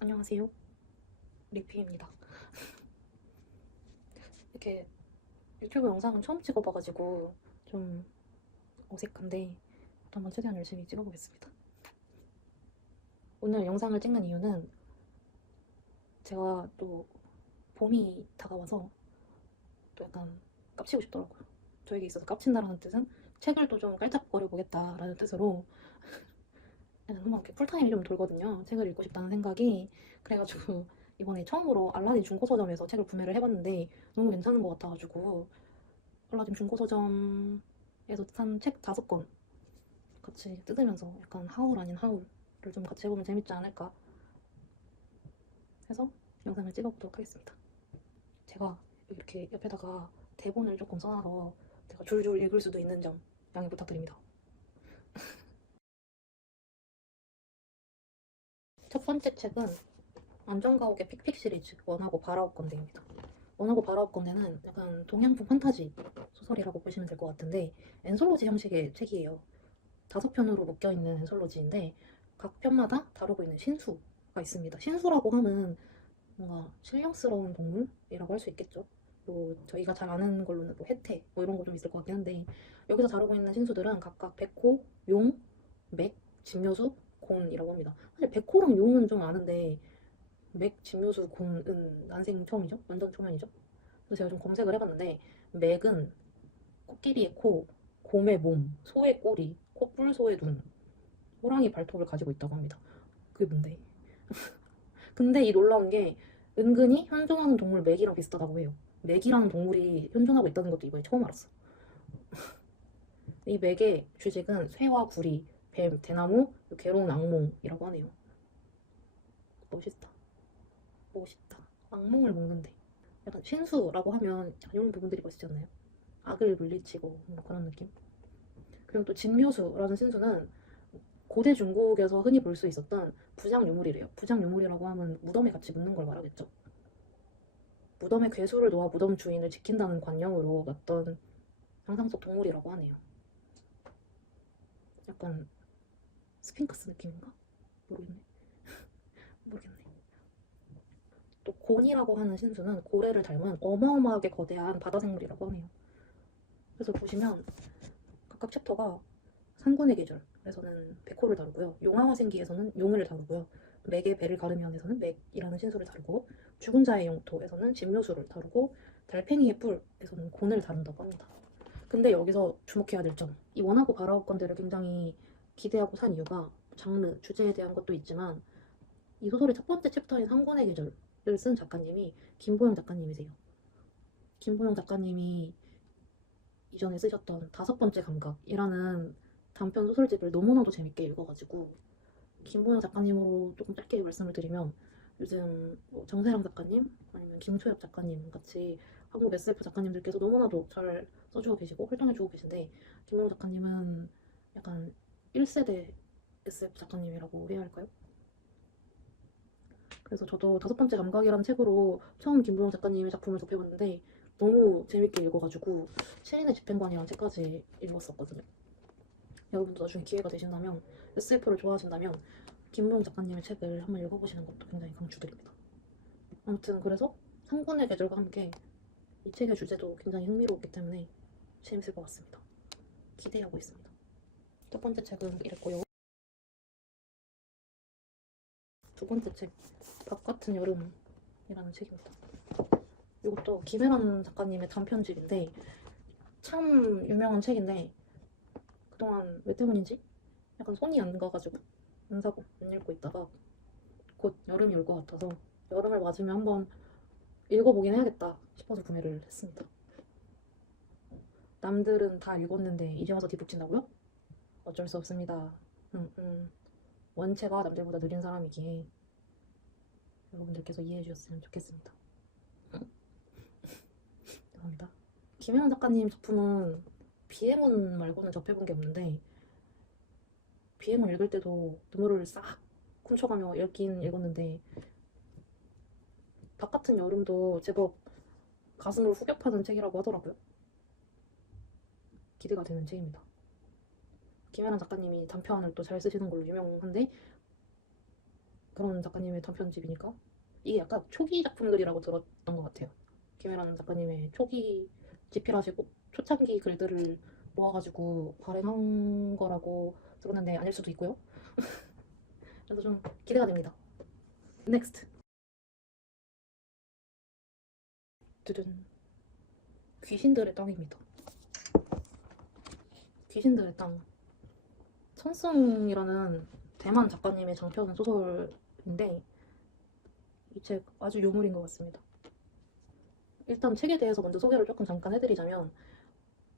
안녕하세요. 리피입니다. 이렇게 유튜브 영상은 처음 찍어봐가지고 좀 어색한데 한번 최대한 열심히 찍어보겠습니다. 오늘 영상을 찍는 이유는 제가 또 봄이 다가와서 또 약간 깝치고 싶더라고요. 저에게 있어서 깝친다라는 뜻은 책을 또 좀 깔짝거려 보겠다라는 뜻으로 한번 이렇게 풀타임이 좀 돌거든요. 책을 읽고 싶다는 생각이. 그래가지고 이번에 처음으로 알라딘 중고서점에서 책을 구매를 해봤는데 너무 괜찮은 것 같아가지고 알라딘 중고서점에서 산 책 5권 같이 뜯으면서 약간 하울 아닌 하울을 좀 같이 해보면 재밌지 않을까 해서 영상을 찍어보도록 하겠습니다. 제가 이렇게 옆에다가 대본을 조금 써놔서 제가 줄줄 읽을 수도 있는 점 양해 부탁드립니다. 첫 번째 책은 안전가옥의 픽픽 시리즈 원하고 바라옵 건대입니다. 원하고 바라옵 건대는 약간 동양풍 판타지 소설이라고 보시면 될 것 같은데 엔솔로지 형식의 책이에요. 5편으로 묶여있는 엔솔로지인데 각 편마다 다루고 있는 신수가 있습니다. 신수라고 하면 뭔가 신령스러운 동물이라고 할 수 있겠죠. 뭐 저희가 잘 아는 걸로는 뭐 혜태 뭐 이런 거 좀 있을 것 같긴 한데 여기서 다루고 있는 신수들은 각각 백호, 용, 맥, 진묘수, 곤이라고 합니다. 사실 백호랑 용은 좀 아는데 맥, 진묘수, 곤은 난생 처음이죠. 완전 초면이죠. 그래서 제가 좀 검색을 해봤는데 맥은 코끼리의 코, 곰의 몸, 소의 꼬리, 코뿔, 소의 눈, 호랑이 발톱을 가지고 있다고 합니다. 그게 뭔데? 근데 이 놀라운 게 은근히 현존하는 동물 맥이랑 비슷하다고 해요. 맥이라는 동물이 현존하고 있다는 것도 이번에 처음 알았어. 이 맥의 주식은 쇠와 구리, 뱀, 대나무, 괴로운 악몽이라고 하네요. 멋있다. 멋있다. 악몽을 먹는데. 약간 신수라고 하면 이런 부분들이 멋있지 않나요? 악을 물리치고 뭐 그런 느낌? 그리고 또 진묘수라는 신수는 고대 중국에서 흔히 볼 수 있었던 부장 유물이래요. 부장 유물이라고 하면 무덤에 같이 묻는 걸 말하겠죠. 무덤에 괴수를 놓아 무덤 주인을 지킨다는 관념으로 났던 상상 속 동물이라고 하네요. 약간 스핑크스 느낌인가? 모르겠네. 모르겠네. 또 곤이라고 하는 신수는 고래를 닮은 어마어마하게 거대한 바다 생물이라고 하네요. 그래서 보시면 각각 챕터가 상군의 계절에서는 백호를 다루고요. 용화화생기에서는 용을 다루고요. 맥의 배를 가르면에서는 맥이라는 신수를 다루고 죽은 자의 영토에서는 진묘수를 다루고 달팽이의 뿔에서는 곤을 다룬다고 합니다. 근데 여기서 주목해야 될 점, 이 원하고 바라올 건들을 굉장히 기대하고 산 이유가 장르, 주제에 대한 것도 있지만 이 소설의 첫 번째 챕터인 상군의 계절을 쓴 작가님이 김보영 작가님이세요. 김보영 작가님이 이전에 쓰셨던 5번째 감각이라는 단편 소설집을 너무나도 재밌게 읽어가지고 김보영 작가님으로 조금 짧게 말씀을 드리면 요즘 뭐 정세랑 작가님 아니면 김초엽 작가님 같이 한국 SF 작가님들께서 너무나도 잘 써주고 계시고 활동해주고 계신데 김보영 작가님은 약간 1세대 SF 작가님이라고 해야 할까요? 그래서 저도 5번째 감각이라는 책으로 처음 김보영 작가님의 작품을 접해봤는데 너무 재밌게 읽어가지고 시인의 집행관이라는 책까지 읽었었거든요. 여러분도 나중에 기회가 되신다면 SF를 좋아하신다면 김무영 작가님의 책을 한번 읽어보시는 것도 굉장히 강추드립니다. 아무튼 그래서 상권의 계절과 함께 이 책의 주제도 굉장히 흥미로웠기 때문에 재밌을 것 같습니다. 기대하고 있습니다. 첫 번째 책은 이랬고요. 두 번째 책, 밥 같은 여름이라는 책입니다. 이것도 김혜란 작가님의 단편집인데 참 유명한 책인데 그동안 왜 때문인지 약간 손이 안 가가지고 안 사고 안 읽고 있다가 곧 여름이 올 것 같아서 여름을 맞으면 한번 읽어보긴 해야겠다 싶어서 구매를 했습니다. 남들은 다 읽었는데 이제 와서 뒤북친다고요? 어쩔 수 없습니다. 원체가 남들보다 느린 사람이기에 여러분들께서 이해해 주셨으면 좋겠습니다. 죄송합니다. 김혜원 작가님 작품은 비행운 말고는 접해본 게 없는데 비행운 읽을 때도 눈물을 싹 훔쳐가며 읽긴 읽었는데 밥 같은 여름도 제법 가슴을 후벼파는 책이라고 하더라고요. 기대가 되는 책입니다. 김혜란 작가님이 단편을 또 잘 쓰시는 걸로 유명한데 그런 작가님의 단편집이니까 이게 약간 초기 작품들이라고 들었던 것 같아요. 김혜란 작가님의 초기 집필하시고 초창기 글들을 모아가지고 발행한 거라고 들었는데 아닐 수도 있고요. 그래서 좀 기대가 됩니다. 넥스트. 두둔. 귀신들의 땅입니다. 귀신들의 땅. 천승이라는 대만 작가님의 장편 소설인데 이 책 아주 유물인 것 같습니다. 일단 책에 대해서 먼저 소개를 조금 잠깐 해드리자면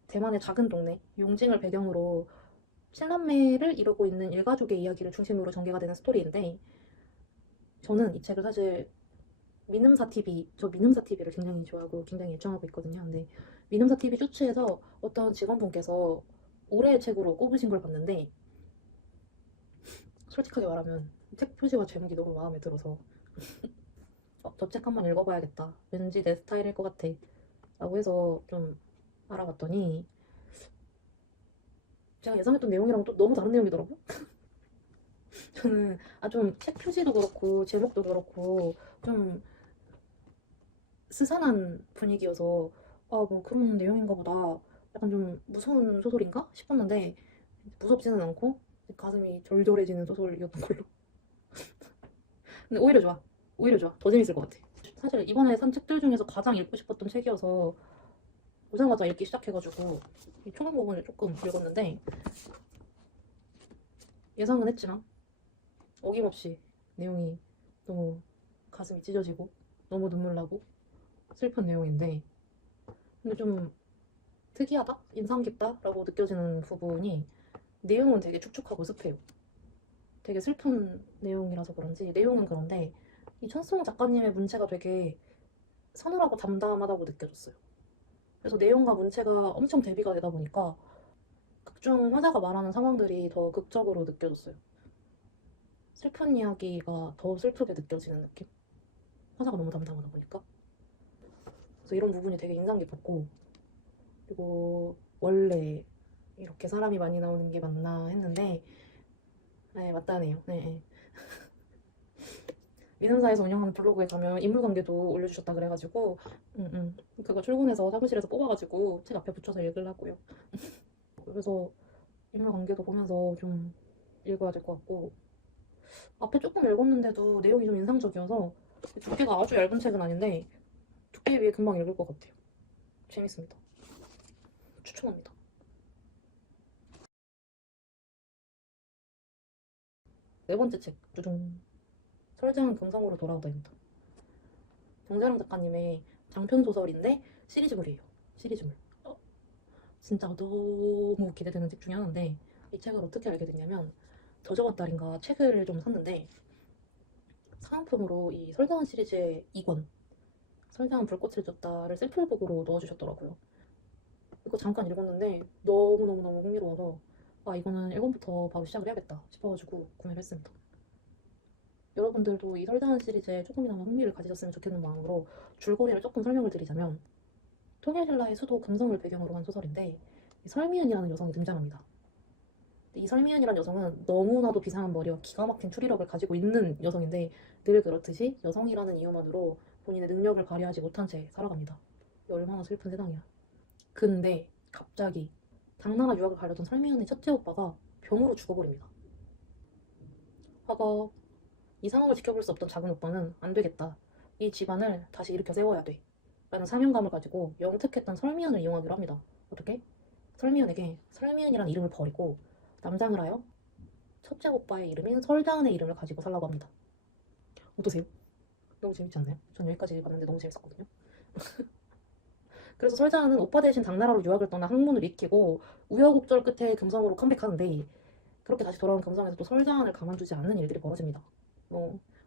대만의 작은 동네 용징을 배경으로 칠남매를 이루고 있는 일가족의 이야기를 중심으로 전개가 되는 스토리인데 저는 이 책을 사실 미눔사 TV를 굉장히 좋아하고 굉장히 애청하고 있거든요. 근데 미눔사 TV 쇼츠에서 어떤 직원분께서 올해의 책으로 꼽으신 걸 봤는데 솔직하게 말하면 책 표지와 제목이 너무 마음에 들어서 저 책 한번 읽어봐야겠다. 왠지 내 스타일일 것 같아. 라고 해서 좀 알아봤더니 제가 예상했던 내용이랑 또 너무 다른 내용이더라고요. 저는 좀 책 표지도 그렇고 제목도 그렇고 좀 스산한 분위기여서 뭐 그런 내용인가 보다. 약간 좀 무서운 소설인가 싶었는데 무섭지는 않고 가슴이 절절해지는 소설이었던 걸로. 근데 오히려 좋아. 오히려 좋아. 더 재밌을 것 같아. 사실 이번에 산 책들 중에서 가장 읽고 싶었던 책이어서 오자마자 읽기 시작해가지고 이 초반 부분을 조금 읽었는데 예상은 했지만 어김없이 내용이 너무 가슴이 찢어지고 너무 눈물 나고 슬픈 내용인데 근데 좀 특이하다? 인상 깊다라고 느껴지는 부분이 내용은 되게 축축하고 습해요. 되게 슬픈 내용이라서 그런지 내용은 그런데 이 천승 작가님의 문체가 되게 서늘하고 담담하다고 느껴졌어요. 그래서 내용과 문체가 엄청 대비가 되다 보니까 극중 화자가 말하는 상황들이 더 극적으로 느껴졌어요. 슬픈 이야기가 더 슬프게 느껴지는 느낌? 화자가 너무 담담하다 보니까. 그래서 이런 부분이 되게 인상 깊었고 그리고 원래 이렇게 사람이 많이 나오는 게 맞나 했는데 네 맞다네요. 네, 네. 미는사에서 운영하는 블로그에 가면 인물관계도 올려주셨다 그래가지고 그거 출근해서 사무실에서 뽑아가지고 책 앞에 붙여서 읽으려고요. 그래서 인물관계도 보면서 좀 읽어야 될 것 같고 앞에 조금 읽었는데도 내용이 좀 인상적이어서 두께가 아주 얇은 책은 아닌데 두께에 비해 금방 읽을 것 같아요. 재밌습니다. 추천합니다. 네 번째 책 두둥 설정은 금성으로 돌아오다입니다. 정재랑 작가님의 장편 소설인데 시리즈물이에요. 시리즈물. 진짜 너무 기대되는 책 중에 하나인데 이 책을 어떻게 알게 됐냐면 저저번 달인가 책을 좀 샀는데 사은품으로 이 설경한 시리즈의 2권 설경한 불꽃을 줬다를 샘플북으로 넣어주셨더라고요. 이거 잠깐 읽었는데 너무너무너무 흥미로워서 이거는 1권부터 바로 시작을 해야겠다 싶어가지고 구매를 했습니다. 여러분들도 이 설경한 시리즈에 조금이나마 흥미를 가지셨으면 좋겠는 마음으로 줄거리를 조금 설명을 드리자면 통일신라의 수도 금성을 배경으로 한 소설인데 설미은이라는 여성이 등장합니다. 이 설미은이라는 여성은 너무나도 비상한 머리와 기가 막힌 추리력을 가지고 있는 여성인데 늘 그렇듯이 여성이라는 이유만으로 본인의 능력을 발휘하지 못한 채 살아갑니다. 얼마나 슬픈 세상이야. 근데 갑자기 당나라 유학을 가려던 설미은의 첫째 오빠가 병으로 죽어버립니다. 허거 이 상황을 지켜볼 수 없던 작은 오빠는 안 되겠다. 이 집안을 다시 일으켜 세워야 돼. 라는 사명감을 가지고 영특했던 설미은을 이용하기로 합니다. 어떻게? 설미은에게 설미은이라는 이름을 버리고 남장을 하여 첫째 오빠의 이름인 설자은의 이름을 가지고 살라고 합니다. 어떠세요? 너무 재밌지 않나요? 전 여기까지 봤는데 너무 재밌었거든요. 그래서 설자은은 오빠 대신 당나라로 유학을 떠나 학문을 익히고 우여곡절 끝에 금성으로 컴백하는데 그렇게 다시 돌아온 금성에서 또 설자은을 가만두지 않는 일들이 벌어집니다.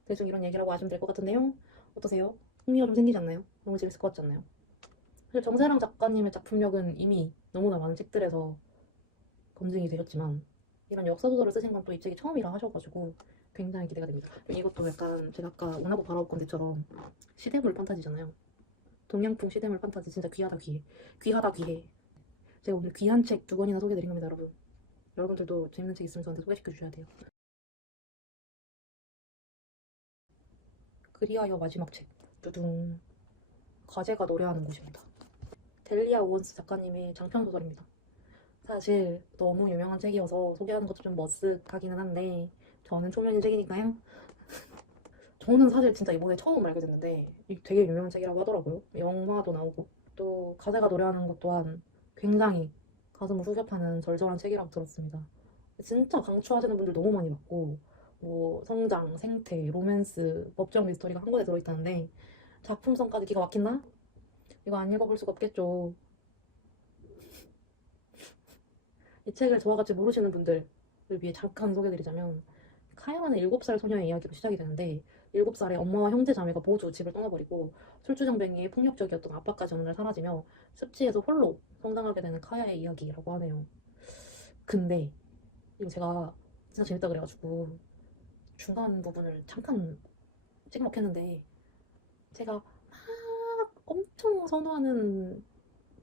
대충 이런 얘기라고 하시면 될 것 같은데요. 어떠세요? 흥미가 좀 생기지 않나요? 너무 재밌을 것 같지 않나요? 사실 정세랑 작가님의 작품력은 이미 너무나 많은 책들에서 검증이 되셨지만 이런 역사소설을 쓰신 건 또 이 책이 처음이라 하셔가지고 굉장히 기대가 됩니다. 이것도 약간 제가 아까 원하고 바라올 건데처럼 시대물 판타지잖아요. 동양풍 시대물 판타지 진짜 귀하다 귀해. 귀하다 귀해. 제가 오늘 귀한 책 2권이나 소개해드린 겁니다, 여러분. 여러분들도 재밌는 책 있으면 저한테 소개시켜 주셔야 돼요. 그리하여 마지막 책. 두둥. 과제가 노래하는 곳입니다. 델리아 오원스 작가님의 장편 소설입니다. 사실 너무 유명한 책이어서 소개하는 것도 좀 머쓱하기는 한데 저는 초면인 책이니까요. 저는 사실 진짜 이번에 처음 알게 됐는데 이게 되게 유명한 책이라고 하더라고요. 영화도 나오고 또 가세가 노래하는 것 또한 굉장히 가슴을 후벼파는 절절한 책이라고 들었습니다. 진짜 강추하시는 분들 너무 많이 봤고 뭐 성장, 생태, 로맨스, 법정 미스터리가 한 권에 들어있다는데 작품성까지 기가 막힌다? 이거 안 읽어볼 수가 없겠죠. 이 책을 저와 같이 모르시는 분들을 위해 잠깐 소개드리자면 카야만의 7살 소녀의 이야기로 시작이 되는데 7살에 엄마와 형제 자매가 모두 집을 떠나버리고 술주정뱅이의 폭력적이었던 아빠까지 어느 날 사라지며 습지에서 홀로 성장하게 되는 카야의 이야기라고 하네요. 근데 이거 제가 진짜 재밌다 그래가지고 중간 부분을 잠깐 찍먹했는데 제가 막 엄청 선호하는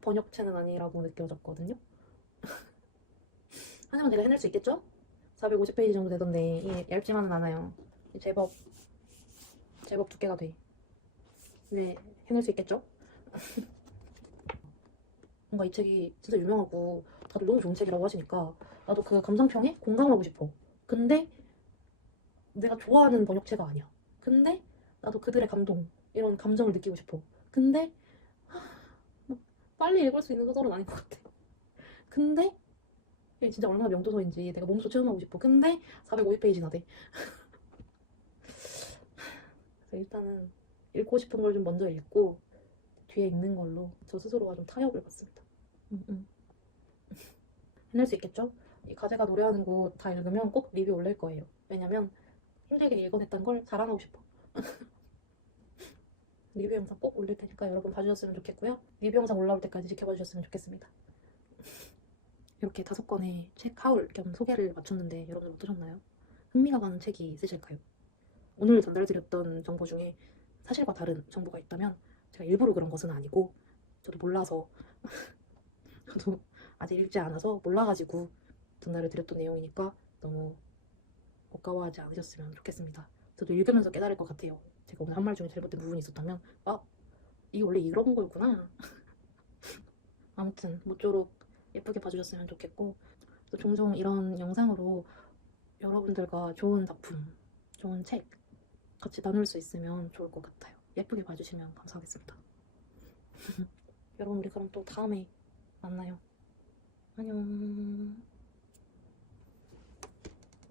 번역체는 아니라고 느껴졌거든요. 하지만 제가 해낼 수 있겠죠? 450페이지 정도 되던데 이게 얇지만은 않아요. 제법 두께가 돼. 네, 해낼 수 있겠죠? 뭔가 이 책이 진짜 유명하고 다들 너무 좋은 책이라고 하시니까 나도 그 감상평에 공감하고 싶어. 근데 내가 좋아하는 번역체가 아니야. 근데 나도 그들의 감동, 이런 감정을 느끼고 싶어. 근데 막 빨리 읽을 수 있는 소설은 아닌 것 같아. 근데 이게 진짜 얼마나 명도서인지 내가 몸소 체험하고 싶어. 근데 450페이지나 돼. 그래서 일단은 읽고 싶은 걸 좀 먼저 읽고 뒤에 읽는 걸로 저 스스로가 좀 타협을 받습니다. 음, 음. 해낼 수 있겠죠? 이 가제가 노래하는 곳 다 읽으면 꼭 리뷰 올릴 거예요. 왜냐면 힘들게 읽어냈던 걸 자랑하고 싶어. 리뷰 영상 꼭 올릴 테니까 여러분 봐주셨으면 좋겠고요. 리뷰 영상 올라올 때까지 지켜봐 주셨으면 좋겠습니다. 이렇게 5권의 책 하울 겸 소개를 마쳤는데 여러분 어떠셨나요? 흥미가 가는 책이 있으실까요? 오늘 전달드렸던 정보 중에 사실과 다른 정보가 있다면 제가 일부러 그런 것은 아니고 저도 몰라서 저도 아직 읽지 않아서 몰라가지고 전달을 드렸던 내용이니까 너무 억까워하지 않으셨으면 좋겠습니다. 저도 읽으면서 깨달을 것 같아요. 제가 오늘 한 말 중에 잘못된 부분이 있었다면 이게 원래 이런 거였구나. 아무튼 모쪼록 예쁘게 봐주셨으면 좋겠고 또 종종 이런 영상으로 여러분들과 좋은 작품, 좋은 책 같이 나눌 수 있으면 좋을 것 같아요. 예쁘게 봐주시면 감사하겠습니다. 여러분 우리 그럼 또 다음에 만나요. 안녕.